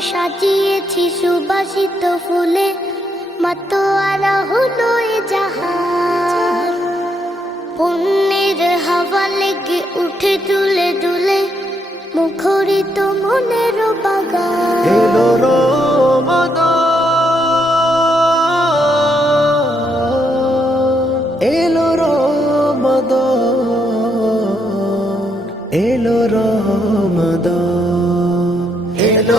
সাজিয়েছি সুবাসিত ফুলে, মাতোয়ারা হলো এ জাহান পুণ্যের হাওয়া লেগে উঠে দুলে দুলে, মুখরিত মনের বাগান। এলো রমাদান। এলো রমাদান।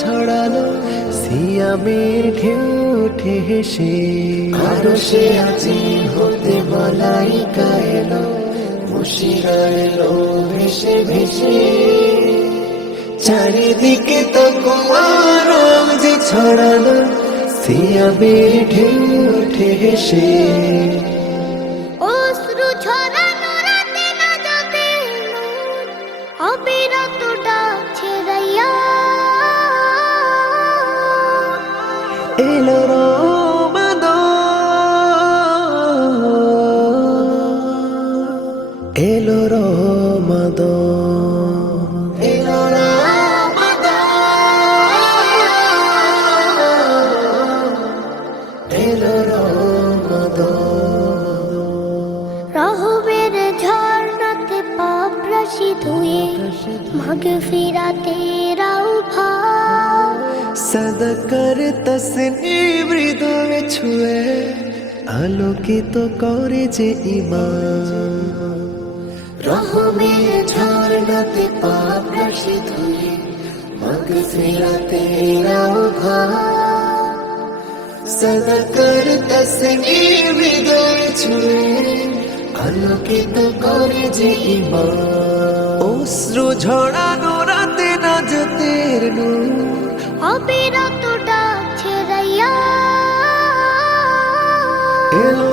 ছড়ালো সিয়ামের ঢেউ উঠে হেসে। আরও সে আজি হতে মালাইকা এলো, মুশিরা এলো ভেসে ভেসে। চারিদিকে তাকো আরজ ছড়ালো সিয়ামের ঢেউ উঠে হেসে। এলো রমাদান এলো রমাদান এলো রমাদান এলো রমাদান রহবের ঝর্ণাতে পাপ রাশি ধুয়ে মাগে ফিরাতে রাও ভাব সদকর তসনি হৃদয় ছুয়ে আলোকিত করে যে ইমান রহমের ঝর্ণাতে পাপ রাশি ধুয়ে মগ ফিরাতে সদকর তসনি হৃদয় ছুয়ে আলোকিত করে যে ইমান অশ্রু ঝরানো অবিরত ডাকছে রাইয়া। এলো